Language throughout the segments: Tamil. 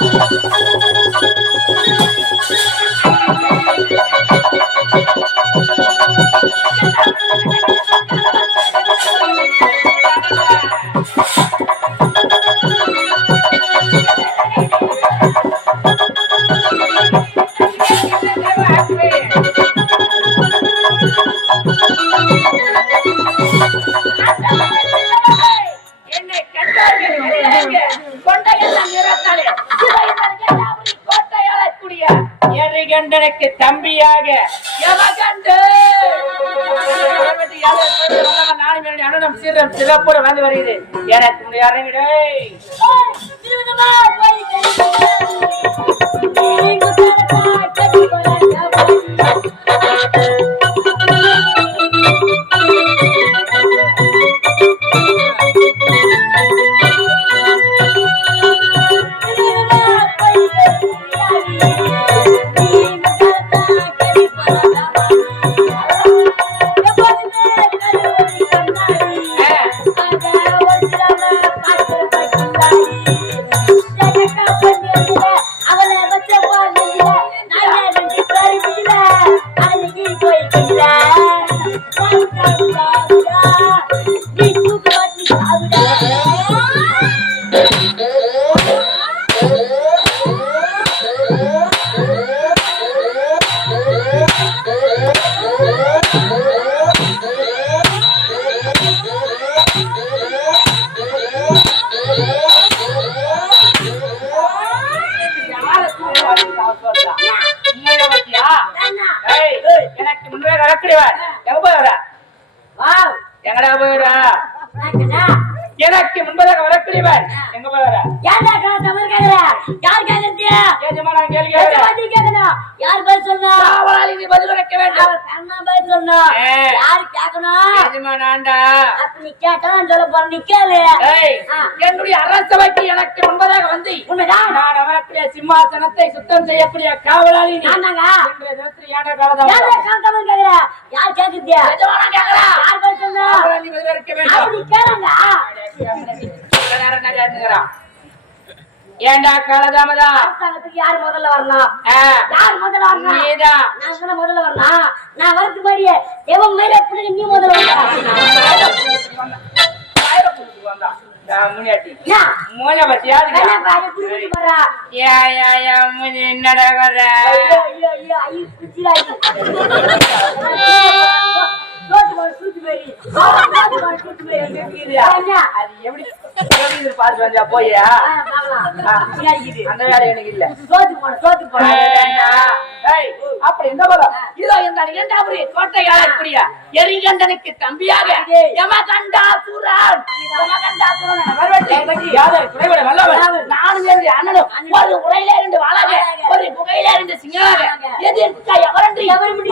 Thank you. எரிகண்டனுக்கு தம்பியாக. அண்ணனும் சீரம் சிறப்போடு வந்து வருகிறேன் எனக்கு இறங்கிடே அப்ப நீ கேட்டா நான் சொல்ல போற ஆ. என்னுடைய அரசவைக்கு எனக்கு முன்பதாக வந்து. உண்மைதான். நான் அமரக்கூடிய சிம்மாசனத்தை சுத்தம் செய்யக்கூடிய காவலாளி நீ. ஆமாங்க இன்றைய தினத்தில் கேக்குற? யார் கேக்குறா. யார் நீ வேண்டும். அப்படி கேளுங்க. ஏன்டா காலதாமதம் அரசாங்கத்துக்கு யார் முதல்ல வரணும் ஆ, யார் முதல்ல வரணும் நீதான் நான் சொன்ன முதல்ல வரணும் நான் வரதுக்கு முன்னாடியே எவன் மேல எப்படி நீ முதல்ல என்னடா? அது எப்படி வந்தா போயா? அந்த வேலை எனக்கு இல்ல. ஏய், அப்படி என்ன பலம்? இதோ இந்த இரண்டாவது கோட்டையாளக்கூடிய எரிகண்டனுக்கு தம்பியாக வரவேற்று, யாதர் குறைவிட வல்லவன். நானும் அண்ணனும் ஒரு உரையிலே இருந்து வாழாக, ஒரு புகையிலே இருந்து சிங்கமாக, எதிர்க்க எவரன்றி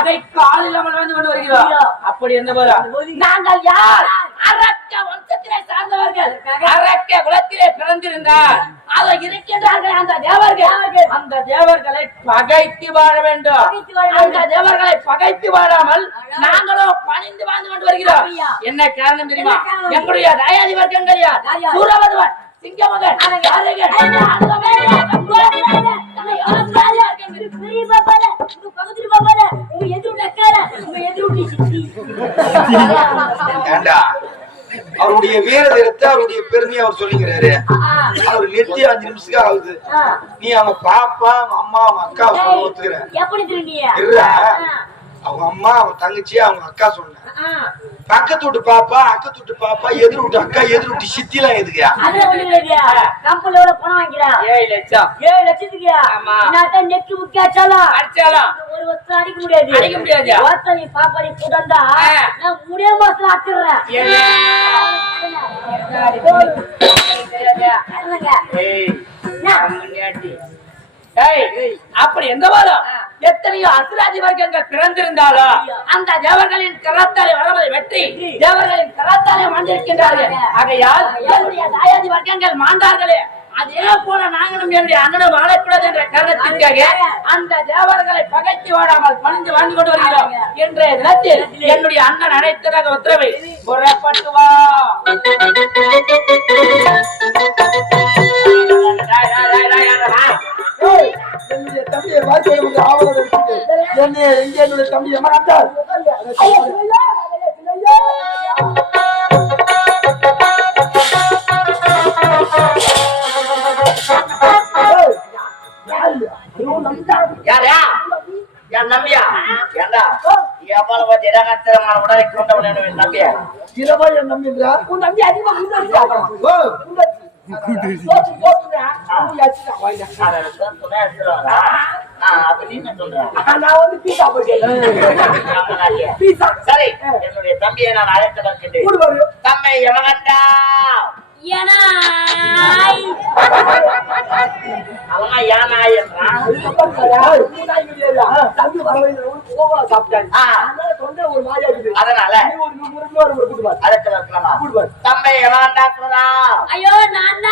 அதை காலில் அமல் வந்து கொண்டு வருகிறோம். அப்படி என்ன பலம்? நாங்கள் யார் அரக்க வம்சத்திலே சார்ந்தவர்கள் அரக்க குலத்திலே பிறந்திருந்தால் அதை இருக்கின்றார்கள் அந்த தேவர்கள் அந்த தேவர்களை பகைத்து வாழ வேண்டும். அந்த தேவர்களை பகைத்து வாழாமல் நாங்களோ பணிந்து வாழ்ந்து கொண்டு வருகிறோம்? என்ன காரணம் தெரியுமா? எங்களுடைய தயாதி வர்க்கங்கள் யார்? சூரபதுவன் சிங்கமகன் அவருடைய வீர தீரத்தை அவருடைய பெருமையை அவர் சொல்லிக்கிறாரு. அவர் நெத்தி அஞ்சு நிமிஷத்துக்கு ஆகுது. நீ அவங்க பாப்பா அம்மா அவங்க அக்கா சொல்ல அவங்க அம்மா அவங்க தங்கச்சி அவங்க அக்கா சொன்ன பக்கத்து வீட்டு பாப்பா அக்கத்து வீட்டு பாப்பா எதிர் வீட்டு அக்கா எதிர் வீட்டு சித்திலாம் எதுக்குயா அதுல ஒண்ணு இல்லையா கம்பெனியோட பணம் ஏழு லட்சம் ஏழு லட்சத்துக்கு ஆமா. என்னத்தான் நெக்கு முக்கியாச்சாலும் அடிச்சாலும் ஒரு வருஷம் அடிக்க முடியாது அடிக்க முடியாது. ஒருத்தன் நீ பாப்பா நீ புதந்தா. நான் முடிய மாசத்துல அத்துறேன் நான் அப்படி எந்த வரும் எத்தனையோ அசுராதி வர்க்கங்கள் பிறந்திருந்தாலோ அந்த தேவர்களின் கரத்தாலே வரவதை வெற்றி தேவர்களின் கரத்தாலே மாண்டிருக்கின்றார்கள் ஆகையால் என்னுடைய தாயாதி வர்க்கங்கள் மாண்டார்களே அதே போல நாங்களும் என்னுடைய அண்ணனும் வாழக்கூடாது என்ற காரணத்திற்காக அந்த தேவர்களை பகைத்து ஓடாமல் பணிந்து வாழ்ந்து கொண்டு வருகிறோம். என்ற தினத்தில் என்னுடைய அண்ணன் அனைத்ததாக உத்தரவை புறப்பட்டு வா எங்கே என்னுடைய தம்பி எமராட்டார் யாரா என் நம்பியா ஏண்டா எவ்வளவு திடகத்திரமான உடலை கொண்டவன் என் நம்பியா இரவா என் நம்பின்றா உன் தம்பி அதிகமா முன்னாடி நான் வந்து பீஸா ஆமாங்க. பீஸா சரி என்னுடைய தம்பியை நான் அழைத்து வருகின்றேன். சாப்பிட்டாங்க ஆ, அதனால தம்பை எமகண்டா சொல்றா. ஐயோ நான்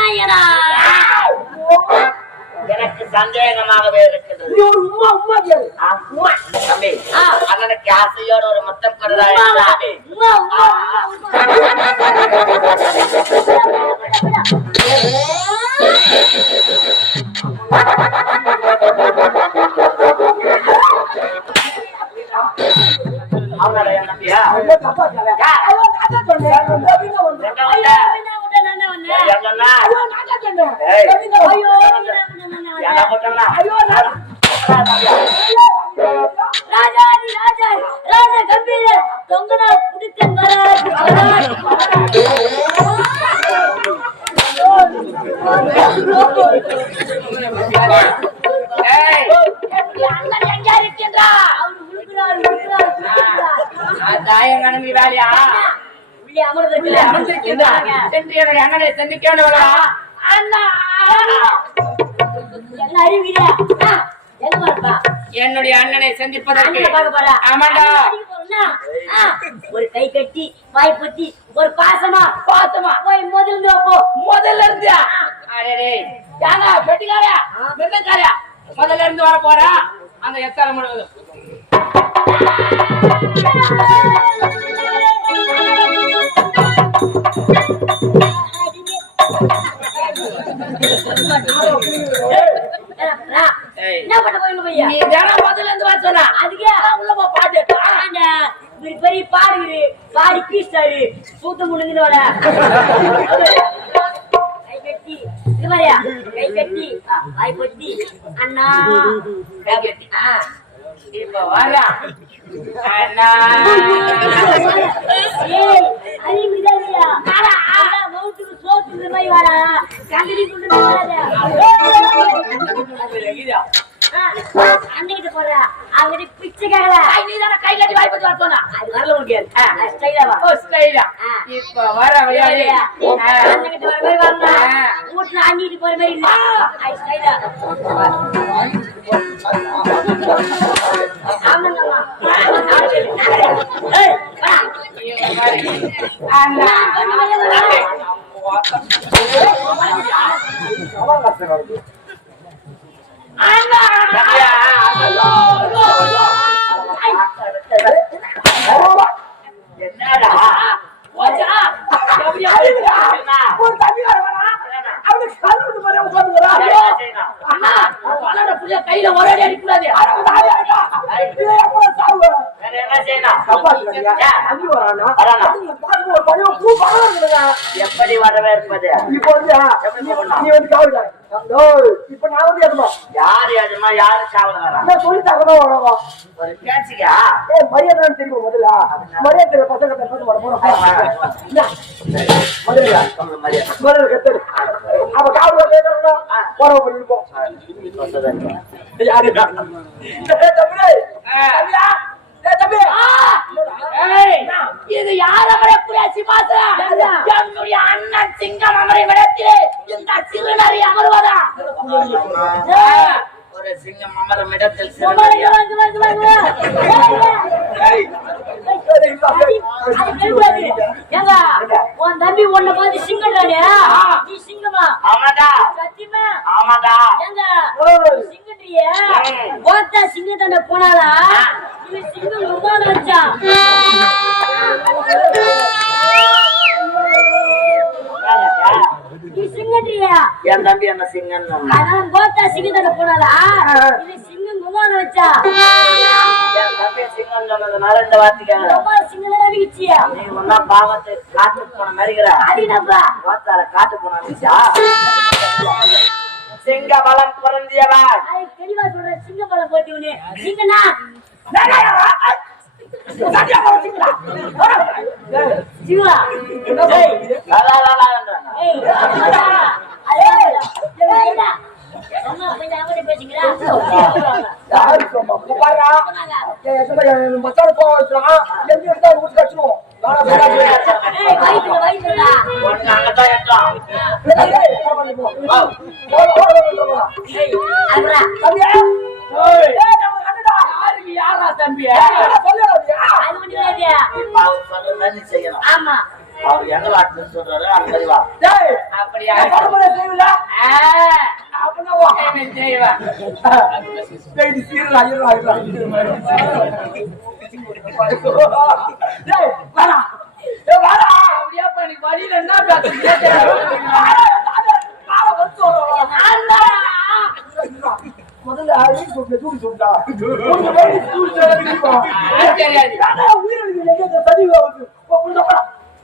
எனக்கு சந்தேகமாகவே இருக்கின்றது நீ ஒரு உம்மா உம்மா கேளு உம்மா. தம்பி. அண்ணனுக்கு ஆசையோட ஒரு முத்தம் கொடுறா. உம்மா உம்மா என் நம்பியா தப்பா சொன்னேன் ரவிங்க வந்து எங்க ஐயோ வந்த? ரவிங்க வந்து நான் தான் வந்தேன் எங்கன்னா ஐயோ ராஜாதி ராஜா ராஜ தொங்கனா அண்ணன் எங்க இருக்கின்றா அவர் உழுகிறார் உழுகிறார் தாயம் வேலையா உள்ளே அமர்ந்திருக்கின்றாங்க. சென்று அண்ணனை சந்திக்க அண்ணா என்ன அறிவியா என்னுடைய அண்ணனை சந்திப்பதற்கு ஆமாண்டா. ஒரு கை கட்டி வாய் பொத்தி ஒரு பாசமா பாசமா. போய் முதல்ல போ. முதல்ல இருந்து அடே யாரா? பெட்டிக்காரா? வெள்ளக்காரா முதல்ல இருந்து வர போறா? அந்த எத்தனை முழுவதும். ஏய். என்ன பண்ண போய் பையா? நீ முதல்ல இருந்து வர சொன்னா அதுக்கே உள்ள போ பாத்துட்டா இவரு பெரிய பாடி பீஸ்டாரு சூத்த முடிஞ்சு வர கை கட்டி. இது மாதிரியா? கை கட்டி. கை கொட்டி அண்ணா. கை கட்டி. ஆ. இப்ப வரா அண்ணா. ஏய் அறிவிடாதியா ஆடா ஆடா மவுத்துக்கு சோத்து இந்த மாதிரி வரா அன்னைக்கிட்ட போற அவங்க பிச்சை கேக்கல ஐ, நீ தானே கை கட்டி வாய் பத்தி வர சொன்னா அது வரல முடியாது ஸ்டைலா வா ஓ ஸ்டைலா. இப்ப வர விளையாடி அன்னைக்கிட்ட வர மாதிரி வரணும் வீட்டுல அண்ணிட்டு போற மாதிரி இல்ல அது ஸ்டைலா ஆமாங்கம்மா ஏய் வா அண்ணா அண்ணா எப்படி வரவேற்பது இப்போ வந்து நீ வந்து காவல்காரன் இப்ப நான் வந்து எதுமா? யாரு அதுமா யாரு சாவல வரா நான் சொல்லி தகவல் வரவா ஒரு பேச்சுக்கா? ஏ மரியாதை தெரியுமா முதல்ல? மரியாதை பசங்க பேச மாட்டோம் மரியாதை. மரியாதை கத்தது அப்ப காவல் கேட்கறா போறவங்க பண்ணி இருப்போம் யாரு? தம்பி. இது யார் மாசா? அண்ணன் சிங்கம் அமரை விடத்திலே இந்த சிறுநரி அமர்வதா? ஒரு சிங்கம் அமரும் இடத்தில் உன் தம்பி உன்னை பார்த்து சிங்கம்டானே நீ சிங்கமா? ஆமாடா. சத்தியமா? ஆமாடா. ஏய், சிங்கன்றிய ஓத்தா சிங்கத்தாண்ட போனாலா இவன் சிங்கம் உமான வச்சான் நீ சிங்கன்றியா என் தம்பி என்ன சிங்கம் அதனால கோத்தா சிங்கத்தாண்ட போனாலா இவன் சிங்கம் உமான வந்துச்சா என் தம்பி சிங்கம் சொன்னதுனால இந்த வார்த்தைக்காக ரொம்ப சிங்கள வீச்சியா நீ ஒன்னா பாவத்து காட்டுக்கு போன மாதிரிங்கிற அடி நம்பா வாத்தால காட்டு போனா சிங்க பலம் அது தெளிவா சொல்ற சிங்க பழம் போட்டி உனே. சிங்கனா? சிவா. மச்சான் எங்க எடுத்தா ஆமா அவர் எந்த வார்த்தை சொல்றாரோ அந்த மாதிரி வா அப்படியா நான் பரம்பரை செய்வல? ஆ, அப்படின்னா வா. என்ன செய்வேன் டேய், இது சீருடா, இருடா, இருடா. டேய், வாடா. ஏய், வாடா. அப்படியே அப்ப எனக்கு வழியில என்ன பேசுறீங்க தெரியல. வாடா, வாடா, வாடா, வந்து சொல்றேன். அண்ணா முதல்ல அடிச்சு சொல்லிட்டு தூக்கி சொல்லிட்டா. உனக்கு வேண்டி தூக்கி சொல்ல தெரியுமா? உயிரிழந்து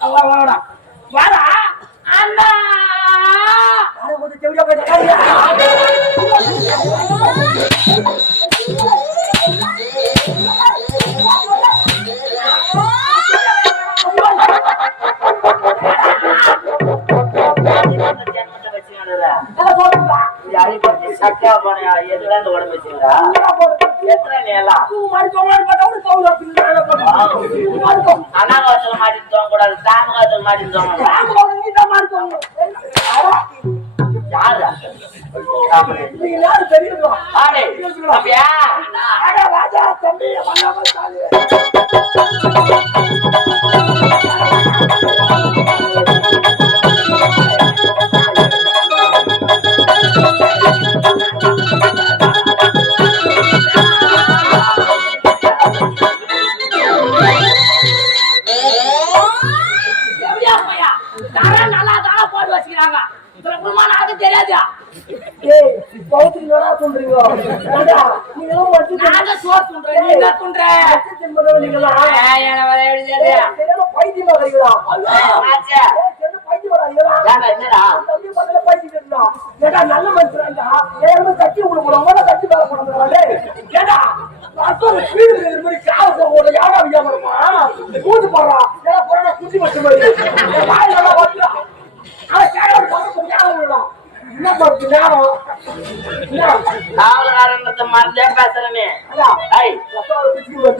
வாடா, வாடா, வாடா. வாடா. எவனை உடம்பு வச்சுக்கிறா நல்லா போடு. எத்தனை நீ எல்லாம் பைத்தியமா வரீங்களா? ஆச்சே. ஏய், என்னடா தம்பி முதல்ல பைத்தியம் இருந்தான். ஏண்டா, நல்ல மனுஷன்டா. ஏன் தட்டி விட போறோம் உங்களை தட்டி மேல போட முடியாது ஏண்டா வீடு மாதிரி காசு ஒரு யாரா வியாபாரமா கூட்டு போடுறான் ஏன்னா போறா குச்சி மட்டும் மாதிரி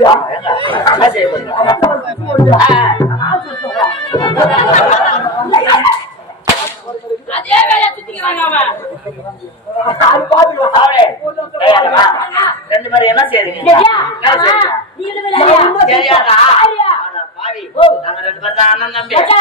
என்ன செய்ய அதே வேலையை சுத்திக்கிறாங்க அவன் ரெண்டு பேரும் என்ன செய்யறீங்க தெரியாதா நாங்க ரெண்டு பேரும் தான் அண்ணன் தம்பி மச்சா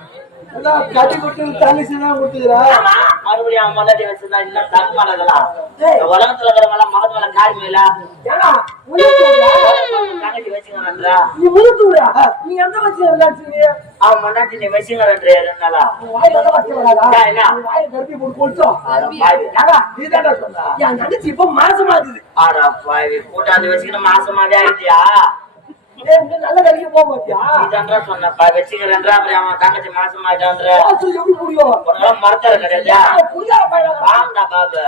எல்லாம் கட்டி கொடுத்து. மறுபடியும் அவன் வச்சிருந்தா இன்னும் ஏய். இந்த உலகத்துல இருக்கிறவங்க மகத்து மேல காரி மேல? தங்கச்சி நீ எந்த வச்சு? அவன் முன்னாடி நீ வச்சுக்கணுன்ற இருந்தாலா உன் வாய் எந்த வச்சு வராதா? ஏன், என்ன? தங்கச்சி இப்ப மாசமா இருக்குது. அட பாவி கூட்டாந்து வச்சுக்கணும் மாசமாவே ஆயிட்டியா நல்ல வேலைக்கு போக மாட்டியா? சொன்னப்பா வச்சுக்கிறேன்றா அப்புறம் அவன் தங்கச்சி மாசம் ஆயிட்டான்ற எப்படி முடியும்? உனக்கெல்லாம் மறத்தர கிடையாதா பையனாடா. வாங்கடா பாபு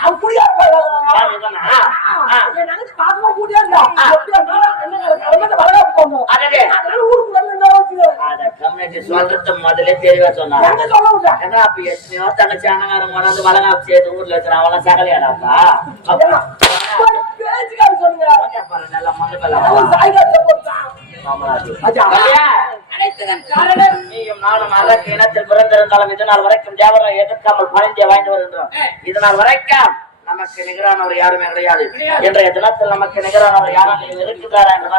அவன்? ஆ. என் தங்கச்சி பாசமா கூட்டியா முதல்ல தெளிவா சொன்னாங்க அப்ப எத்தனையோ தங்கச்சி அண்ணங்காரங்க கொண்டாந்து வளகாப்பு செய்து ஊர்ல வச்சுனா அவெல்லாம் சகலையாடாப்பா இனத்தில் பிறந்திருந்தாலும் இது நாள் வரைக்கும் தேவரை எதிர்க்காமல் பணிந்திய வாழ்ந்து வருகின்றோம். இது நாள் வரைக்கும் நமக்கு நிகரானவர் யாருமே கிடையாது. இன்றைய தினத்தில் நமக்கு நிகரானவர் யாரும் இருக்கிறாரா என்று